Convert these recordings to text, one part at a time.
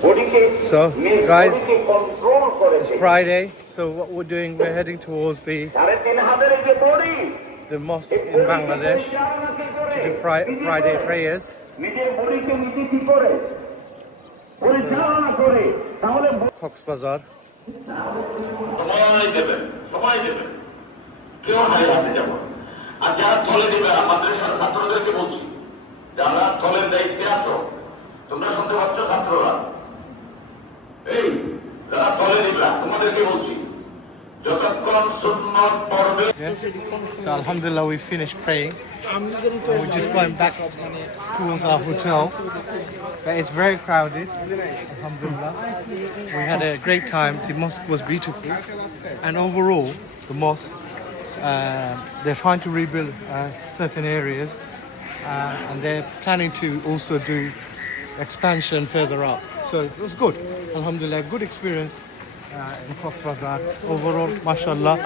So, guys, it's Friday, so what we're doing, we're heading towards the mosque in Bangladesh to do Friday prayers. Cox's Bazar. আর যারা থলে দিবে মাদ্রাসার ছাত্রদেরকে বলছি, যারা থলের দায়িত্বে আছো, তোমরা শুনতে পাচ্ছ ছাত্ররা, এই যারা থলে দিবে তোমাদেরকে বলছি, যতক্ষণ সুন্নত পড়বে। So alhamdulillah, we finished praying. We're just going back towards our hotel. But it's very crowded. Alhamdulillah, we had a great time. The mosque was beautiful, and overall, the mosque. They're trying to rebuild certain areas, and they're planning to also do expansion further up. So it was good. Alhamdulillah, good experience in Cox's Bazar. Overall, mashallah,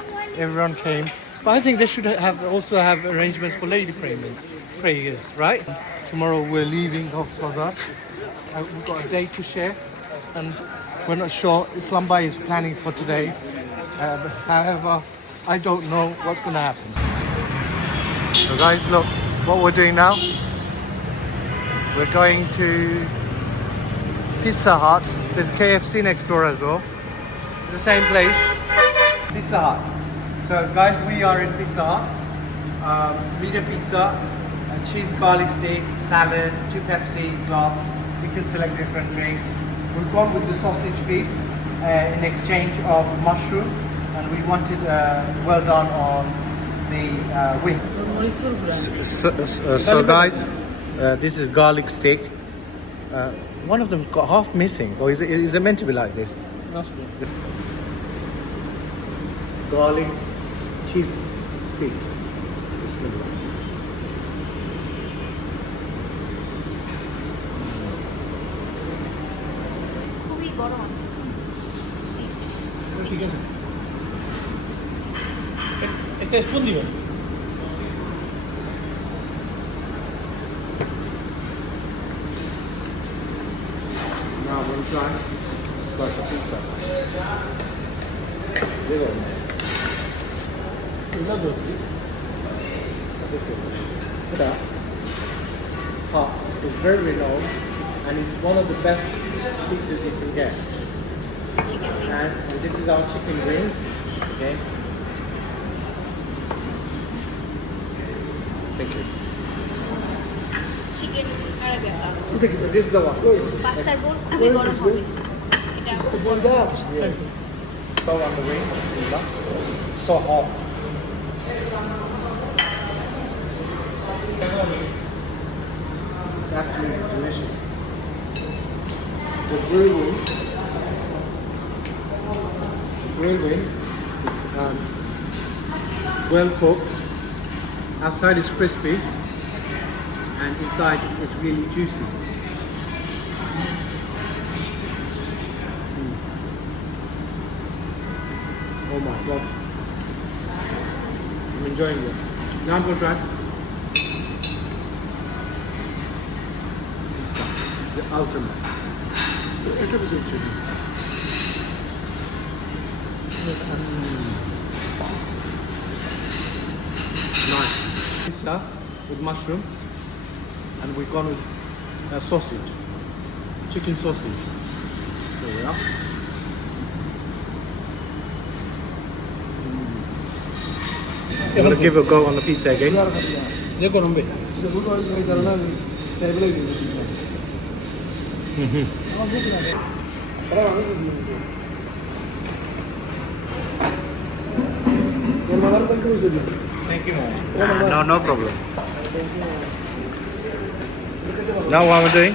everyone came. But I think they should also have arrangements for lady prayers, right? Tomorrow we're leaving Cox's Bazar. We've got a day to share, and we're not sure. Islamabad is planning for today. However, I don't know what's going to happen. So guys, look what we're doing now. We're going to Pizza Hut. There's KFC next door as well. It's the same place. Pizza Hut. So guys, we are in Pizza Hut. Medium pizza, cheese garlic steak, salad, 2 Pepsi, glass. We can select different drinks. We've gone with the sausage feast in exchange of mushroom. And we wanted well done on the wing. So guys, this is garlic steak. One of them got half missing, or is it meant to be like this? That's good. Garlic cheese steak. Bismillah. একটা spoon দিবেন। Now we'll try slice of pizza. Hut is very renowned and it's one of the best pizzas you can get. And this is our chicken wings. Okay. Thank you. Chicken arabia. This is the one. Pasta bowl. আমি গরম হবে। এটা Go on the wing. Bismillah. So hot. It's absolutely delicious. The grilled wing is well cooked. Outside is crispy and inside is really juicy. Oh my god. I'm enjoying it. Now I'm going to try pizza. The ultimate. Nice. Pizza with mushroom, and we've gone with sausage, chicken sausage. There we are. I'm going to give it a go on the pizza again. Thank you. No problem. Now what am I doing?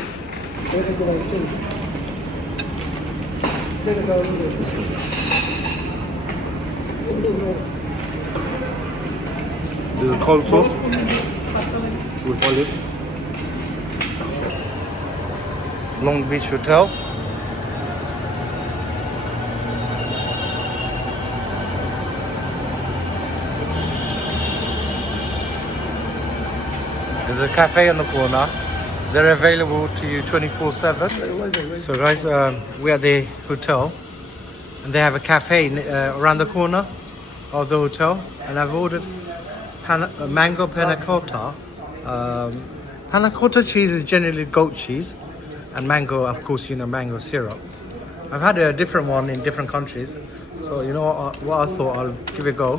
This is cold soup with olive. Long Beach Hotel. There's a cafe on the corner. They're available to you 24/7. So guys, we're at the hotel and they have a cafe around the corner of the hotel, and I've ordered mango panna cotta. Panna cotta cheese is generally goat cheese, and mango, of course, you know, mango syrup. I've had a different one in different countries, so you know what I thought, I'll give it a go.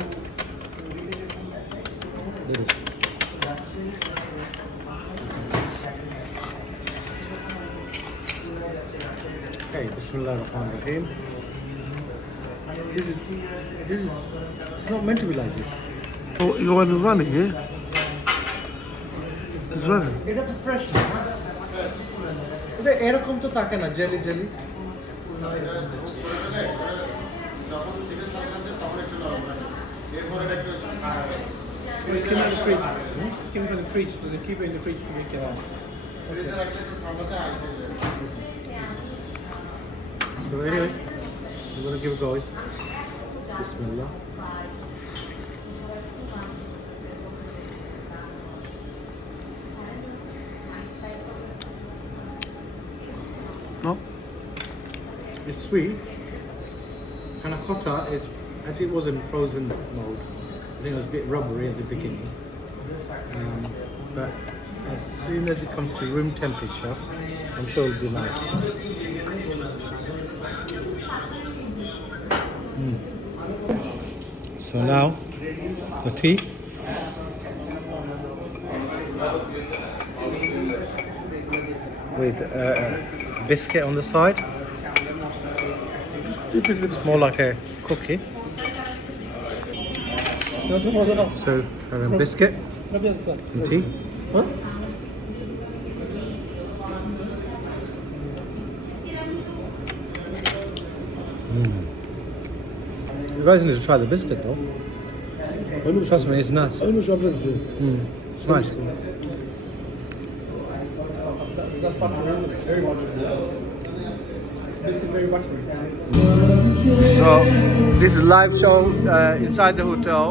Okay, Bismillahirrahmanirrahim. This is, it's not meant to be like this. Oh, you want to run it, yeah? It's running. এটা তো fresh না, এটা এরকম তো থাকে না, jelly jelly. It came out of the fridge. It came from the fridge, so they keep it in the fridge to make it out. So anyway, we're gonna give it a go. Bismillah. No? It's sweet. Panna cotta is, as it was in frozen mode, I think it was a bit rubbery at the beginning. But as soon as it comes to room temperature, I'm sure it'll be nice. So now, the tea. With biscuit on the side. It's more like a cookie. So having biscuit and tea. You guys need to try the biscuit though. Trust me, it's nice. It's nice. That's buttery, isn't it? Very buttery. Biscuit very buttery. So this is live show inside the hotel.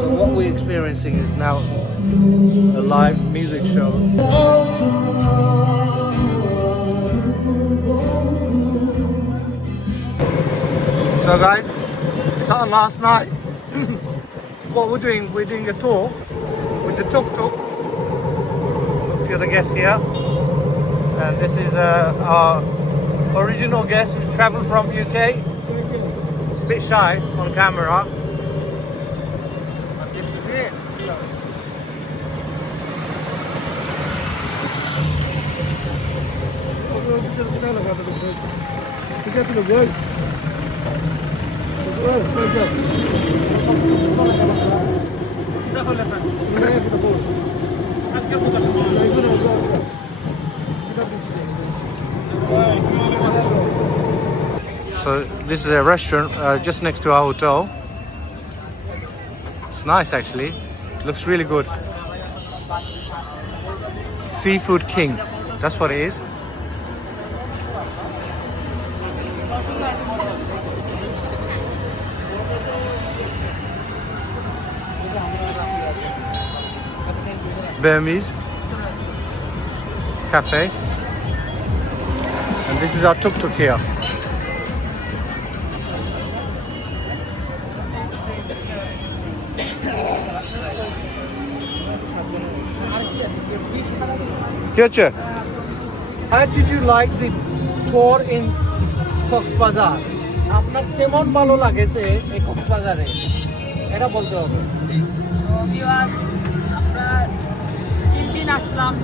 So what we're experiencing is now a live music show. So guys, it's our last night. What we're doing a tour with the tuk-tuk. A few of the guests here. And this is our original guest who's travelled from UK. A bit shy on camera. But this is it. So this is a restaurant just next to our hotel. It's nice actually. Looks really good. Seafood King. That's what it is. Burmese cafe, and this is our tuk-tuk here. How did you like the tour in Bazar? আপনার কেমন ভালো লাগেছে এই কক্সবাজারে এটা বলতে হবে। তো ভিউয়ার্স, আমরা 3 দিন আসলাম,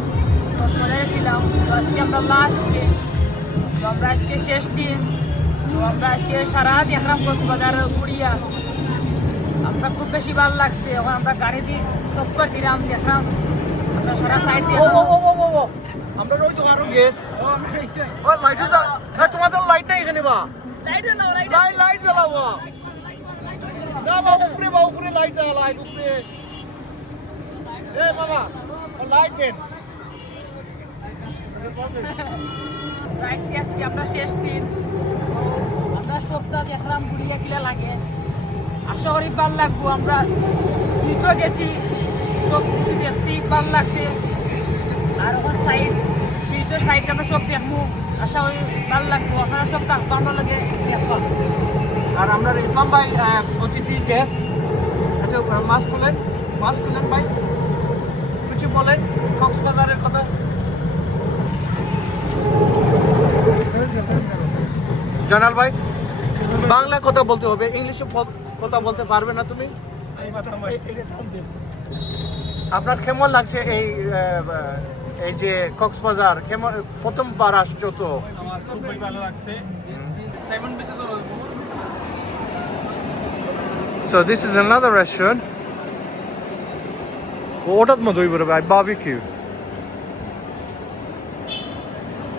কক্সবাজারে ছিলাম। তো আজকে আমরা লাস্ট দিন, তো আমরা আজকে শেষ দিন। তো আমরা আজকে সারা দেখলাম কক্সবাজার ঘুরিয়া, আমরা খুব বেশি ভালো লাগছে। এখন আমরা গাড়ি দিয়ে চক্কর দিলাম, দেখলাম আমরা সারা সাইড দিয়ে আমরা ওই তো আরো গেস আমরা রইছি ও লাইট তোমাদের লাইট নাই এখানে বা লাইট দাও লাইট লাইট জ্বালাবো না বা উপরে লাইট জ্বালা লাইট উপরে এ বাবা লাইট দেন রাইট দিয়ে আজকে আমরা শেষ দিন আমরা সপ্তাহ দেখলাম ঘুরিয়ে কিলা লাগে আশা করি ভালো লাগবো আমরা নিচেও গেছি সব কিছু দেখছি ভালো লাগছে আর ওখান সাইড বিচের সাইডে আমরা সব দেখবো আশা করি ভালো লাগবো আপনারা সব ভালো লাগে দেখবা আর আমরা ইসলাম ভাই অতিথি গেস্ট একটা মাস্ক খুলেন ভাই কিছু বলেন কক্সবাজারের কথা জানাল ভাই বাংলা কথা বলতে হবে ইংলিশে কথা বলতে পারবে না তুমি আপনার কেমন লাগছে এই যে কক্সবাজার কেমন প্রথমবার আসছো তো আমার খুবই ভালো লাগছে 7 পিসেস হলো So this is another restaurant. ওটার মতোই বলবে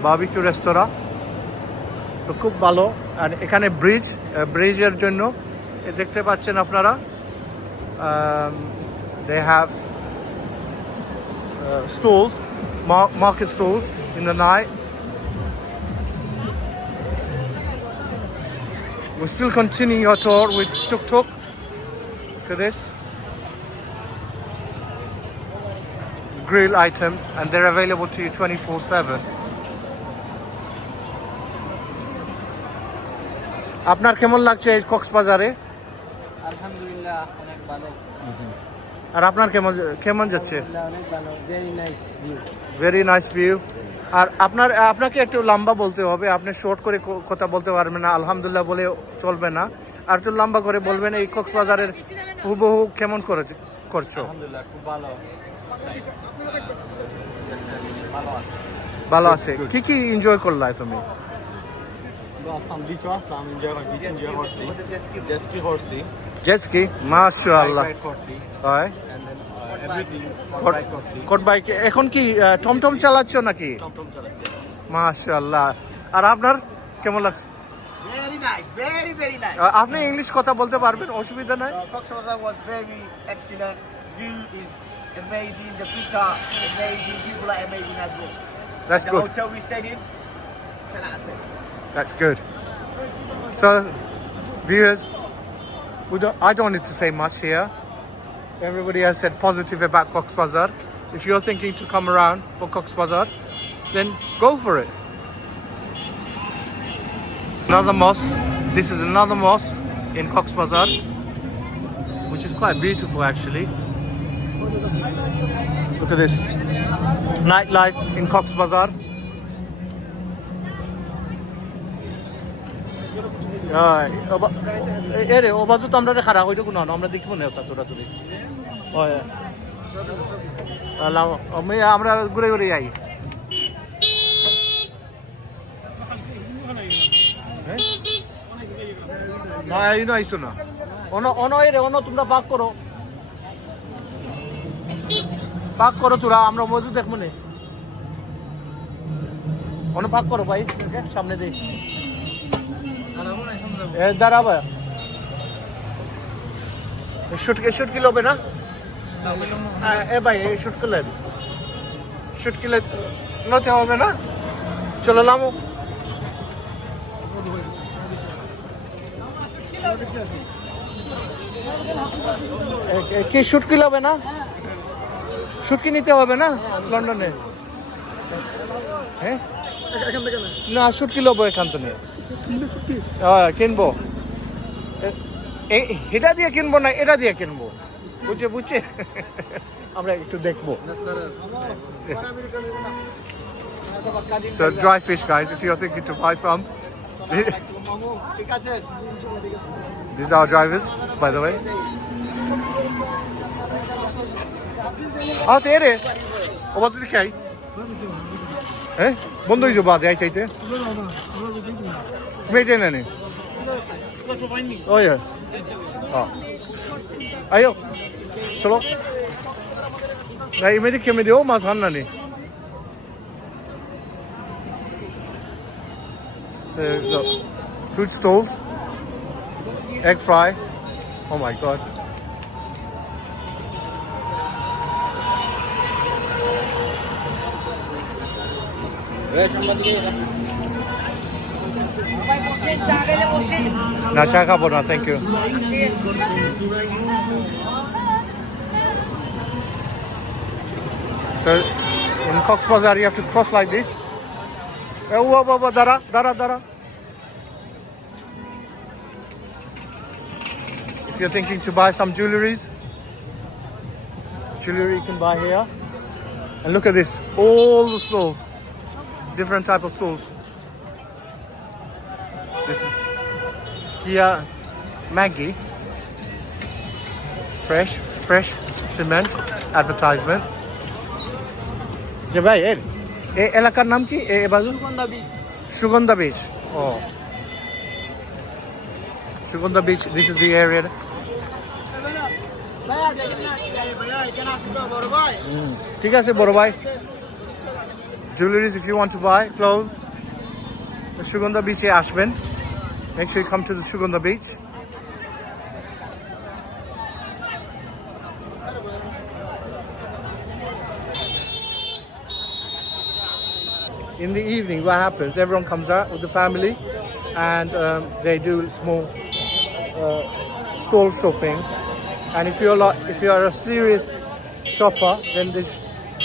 বারবিকিউ রেস্তোরাঁ তো খুব ভালো আর এখানে ব্রিজের জন্য দেখতে পাচ্ছেন আপনারা they have stalls market stalls in the night. We're still continuing our tour with tuk-tuk. Look at this grill item and they're available to you 24/7. আপনার কেমন লাগছে এই কক্সবাজারে আলহামদুলিল্লাহ অনেক ভালো আর আপনার কেমন যাচ্ছে অনেক ভালো ভেরি নাইস ভিউ আর আপনাকে একটু লম্বা বলতে হবে আপনি শর্ট করে কথা বলতে পারবেন না আলহামদুলিল্লাহ বলে চলবে না আর একটু লম্বা করে বলবেন এই কক্সবাজারের হুবহু কেমন করছো আলহামদুলিল্লাহ খুব ভালো ভালো আছে কি এনজয় করলা তুমি আসলাম বিচে আসলাম এনজয় করছি জেসকি করছি জেসকি মাশাআল্লাহ করছি হয় and then everything করছি কোট বাইক এখন কি টমটম চালাচ্ছ নাকি টমটম চালাচ্ছি মাশাআল্লাহ আর আপনার কেমন লাগছে Very nice, very nice. আপনি ইংলিশ কথা বলতে পারবেন অসুবিধা নাই Cox's was very excellent. View is amazing. The pizza amazing. People are amazing as well. That's The good. hotel we stayed in, 10 out of 10. That's good. So, viewers, I don't need to say much here. Everybody has said positive about Cox's Bazar. If you're thinking to come around for Cox's Bazar, then go for it. Another mosque. This is another mosque in Cox's Bazar, which is quite beautiful actually. Look at this. Nightlife in Cox's Bazar. এরে ও বাজু তো আমরা খারাপ হইতো কোনো আমরা দেখবো না ওটা তোরা তুলি আমরা ঘুরে ঘুরে যাই না এই না আইসো না তোমরা পাক করো তোরা আমরা মজু দেখবো না পাক করো ভাই সামনে দেখ দাঁড়াবা শুটকি লোবে না এ ভাই এই শুটকিলে নতে হবে না চলো লামো কি শুটকি লোবে না শুটকি নিতে হবে না লন্ডনে হ্যাঁ না শুটকি লোবো এখান থেকে কিনবো এটা দিয়ে কিনবো না এটা দিয়ে কিনবো বুঝছে আমরা একটু দেখবো So dry fish guys if you're thinking to buy some these are our drivers by the way তে রে ও বাদ দিকে আই হ্যাঁ বন্ধ হয়ে যাবো আই চাইতে মেটে না নে Oh yeah. Oh. Ayo. Chalo. Na imedi kemedi olmaz Hannani. So look, food stalls, egg fry. Oh my god. Na cha khabo na, thank you. So in Cox's Bazar you have to cross like this. Dara. If you're thinking to buy some jewelry you can buy here. And look at this, all the stalls, different type of stalls. This is Kia Maggi, fresh cement advertisement. যে ভাই এর এই এলাকার নাম কি এ বাজু Sugandha beach ও Sugandha beach this is the area ঠিক আছে বড় ভাই jewelries if you want to buy clothes Sugandha বিচে আসবেন make sure you come to the Sugandha beach in the evening what happens everyone comes out with the family and they do small stall shopping and if you are a serious shopper then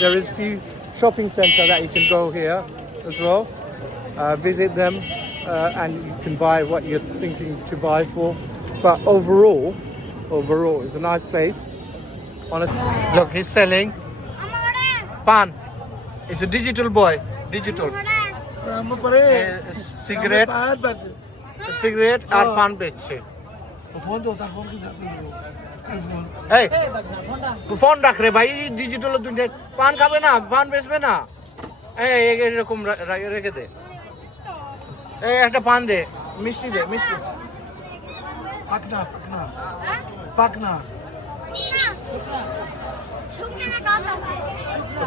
there is few shopping center that you can go here as well visit them and you can buy what you're thinking to buy for but overall it's a nice place honestly look he's selling pan it's a digital boy digital cigarette আর পান বেচছে এই phone রাখ রে ভাই digital দুনিয়া পান খাবে না পান বেচবে না এই এরকম রেখে দে এই একটা পান দে মিষ্টি দে মিষ্টি পাকনা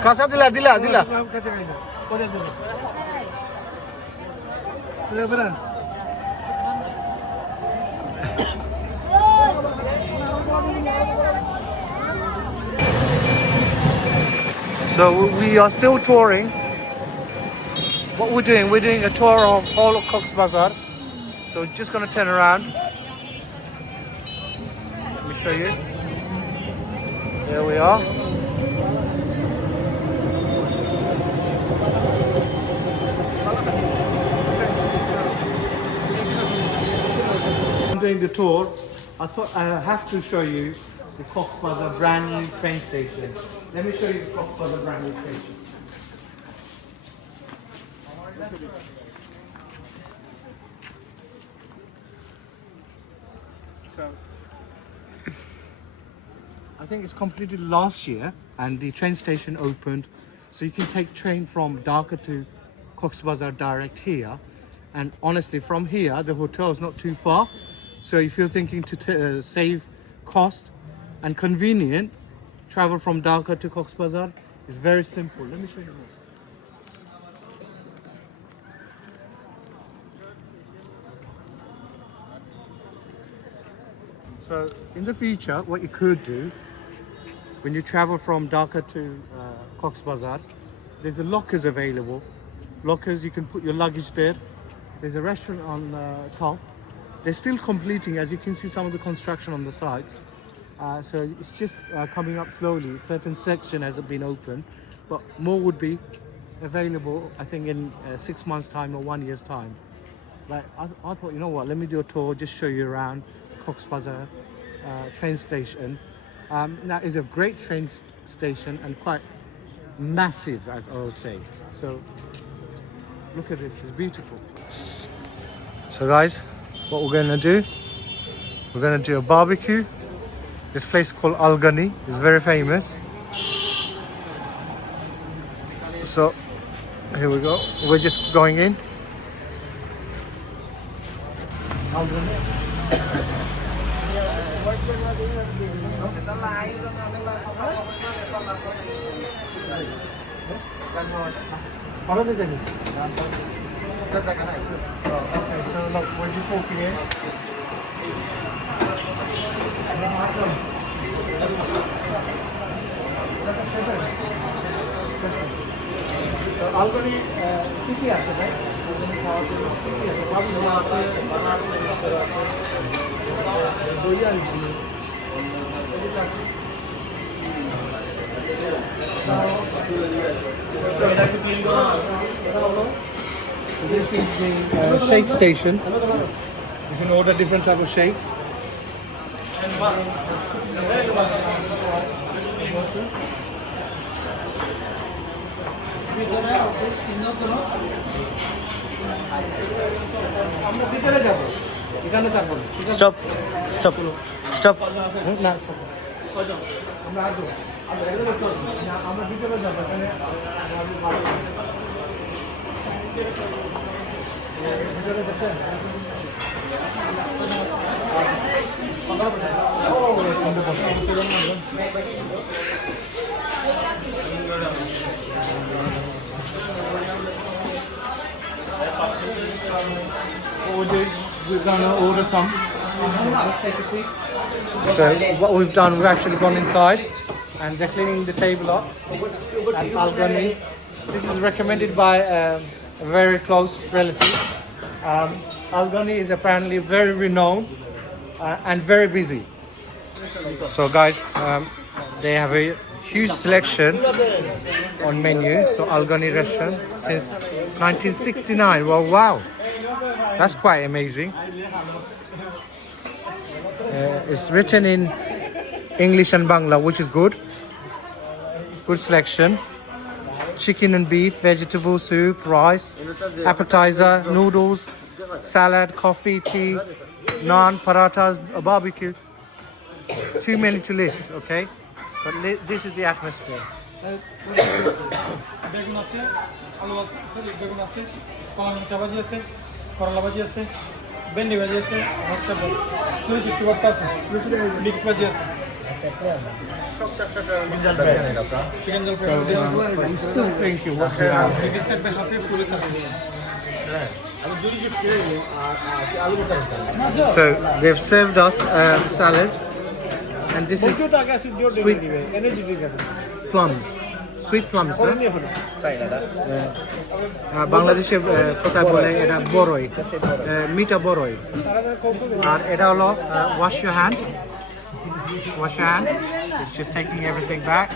কাঁচা দিলা So we are still touring. What we're doing a tour of all of Cox's Bazar. So we're just going to turn around. Let me show you. There we are. Doing the tour, I thought I have to show you the Cox's Bazar brand new train station. Let me show you the Cox's Bazar brand new station. So, I think it's completed last year and the train station opened. So you can take train from Dhaka to Cox's Bazar direct here. And honestly, from here, the hotel is not too far. So if you're thinking to save cost and convenient, travel from Dhaka to Cox's Bazar is very simple. Let me show you more. So in the future, what you could do when you travel from Dhaka to Cox's Bazar, there's the lockers available. Lockers, you can put your luggage there. There's a restaurant on top. They're still completing, as you can see some of the construction on the sides. So it's just coming up slowly. Certain section hasn't been opened, but more would be available, I think, in 6 months' time or 1 year's time. But I thought, you know what, let me do a tour, just show you around Cox's Bazar train station. That is a great train station and quite massive, I would say. So look at this, it's beautiful. So guys, what we're going to do, we're going to do a barbecue. This place called Al Goni is very famous. So here we go, we're just going in. Al Goni. How is it? Okay, so look, we're just walking in. Already, kiki আছে ভাই already খাওয়া তো kiki আছে বাবু আছে দই আনছি This is the shake station. You can order different type of shakes. Stop. Stop. Stop. We're gonna order some. Let's take a seat. So what we've done, we've actually gone inside and they're cleaning the table up at Al-Ghani. This is recommended by a very close relative. Al-Ghani is apparently very renowned and very busy. So guys, they have a huge selection on menu. So Al-Ghani restaurant since 1969. Well, wow, that's quite amazing. It's written in English and Bangla, which is good. Good selection. Chicken and beef, vegetable soup, rice, appetizer, noodles, salad, coffee, tea, naan, parathas, a barbecue. Too many to list, okay? But this is the atmosphere. বেগুন আছে আলু আছে sorry বেগুন আছে কলা মিচা ভাজি আছে করলা ভাজি আছে ভেন্ডি ভাজি আছে হচ্ছে সরি চিকেন ভর্তা আছে মিক্স ভাজি আছে চিকেন জল Still thinking what to have. this type of happy ফুলে থাকে So they've served us salad, and this is sweet plums, sweet plums. Bangladeshi kothay bole eta boroi, mita boroi. Ar eta holo wash your hand. Wash your hand. It's just taking everything back.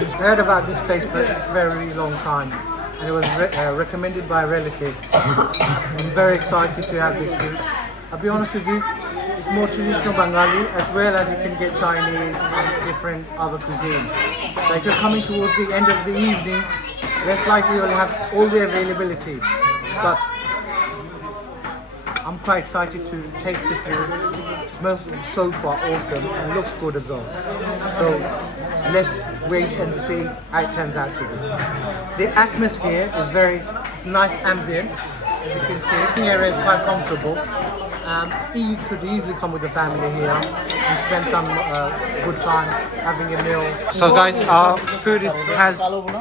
I heard about this place for a very long time, and it was recommended by a relative. I'm very excited to have this food. I'll be honest with you, it's more traditional Bengali, as well as you can get Chinese and different other cuisine. But if you're coming towards the end of the evening, less likely you'll have all the availability. But I'm quite excited to taste the food. It smells so far awesome and looks good as well. So let's wait and see how it turns out to be. The atmosphere is it's nice ambient, as you can see. The area is quite comfortable. You could easily come with the family here and spend some good time having a meal. So guys, our food has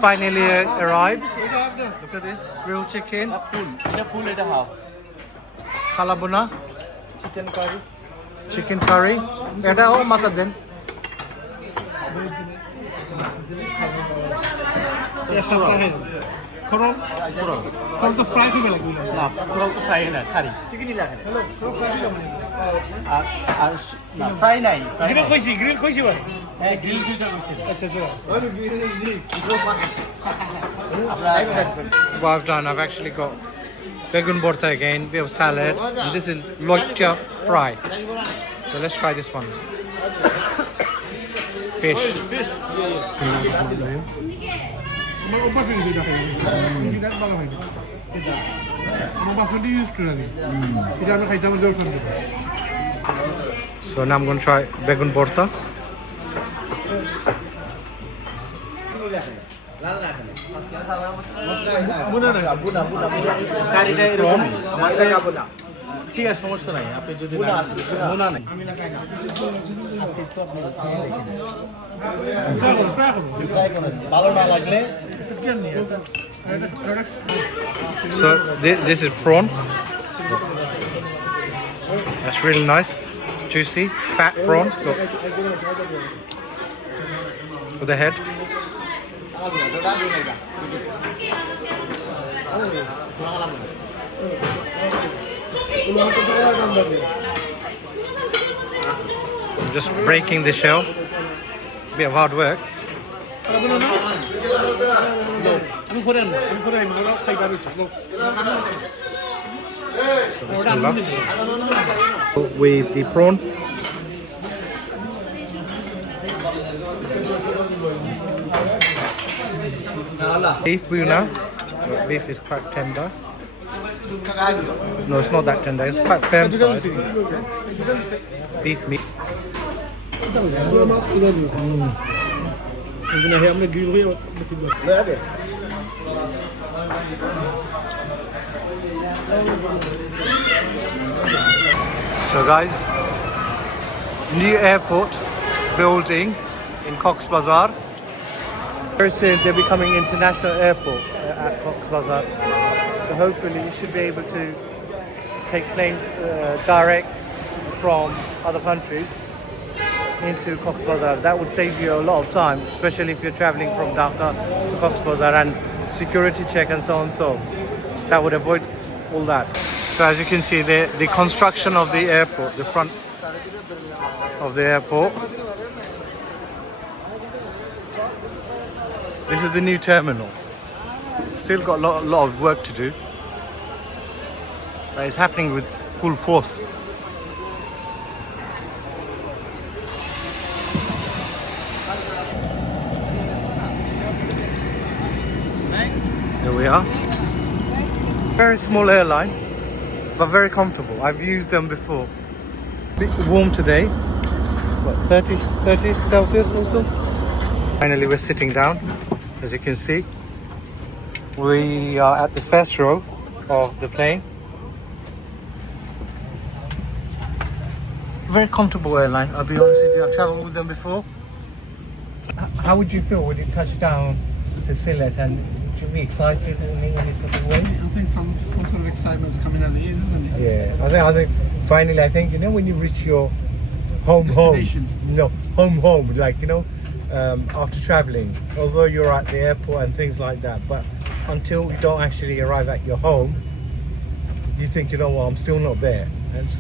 finally arrived. Look at this, grilled chicken. Full and a half. Kalabuna. Chicken curry. Eta o mata den. খরল খরল তো fry হবে লাগবে না খরল তো fry না কারি চিকেনই লাগে hello খরল fry হবে আর না fry নাই গ্রিল কইছি ভাই হ্যাঁ গ্রিল দুইটা কইছে আচ্ছা ওই grill G What I've done, I've actually got begun borta again, we have salad, and this is loitja fry. So let's try this one. Fish. আমার অভ্যাস হয়ে গেছে এটা ভালো হয় এটা আমার বাসমতি ইউজ করে আমি এটা আমি খাইতে আমার জল খাইতে So now I'm going to try begun borta. কারিটা এরকম ঠিক আছে, সমস্যা নাই। আপনি যদি মোনা নাই ভালো না লাগলে। So this is prawn. That's really nice, juicy, fat prawn. Look, with the head. I'm just breaking the shell. Bit of hard work. So bismillah. With the prawn. Beef buna. Beef is quite tender. No, it's not that tender. It's quite firm side. Beef meat. So guys, new airport building in Cox's Bazar. Very soon they're becoming international airport at Cox's Bazar. So hopefully you should be able to take planes direct from other countries into Cox's Bazar. That would save you a lot of time, especially if you're traveling from Dhaka to Cox's Bazar and security check and so on. So that would avoid all that. So as you can see, the construction of the airport, the front of the airport. This is the new terminal. Still got a lot of work to do, but it's happening with full force. Here we are. Very small airline, but very comfortable. I've used them before. A bit warm today, what, 30 Celsius or so. Finally we're sitting down, as you can see. We are at the first row of the plane. Very comfortable airline, I'll be honest with you. I've travelled with them before. How would you feel when you touch down to Sylhet, and would you be excited in any sort of way? I think some sort of excitement is coming at the ears, isn't it? Yeah, I think finally, you know, when you reach your home, Destination. home, like, you know, after traveling, although you're at the airport and things like that, but until you don't actually arrive at your home, you think, you know what, I'm still not there. And so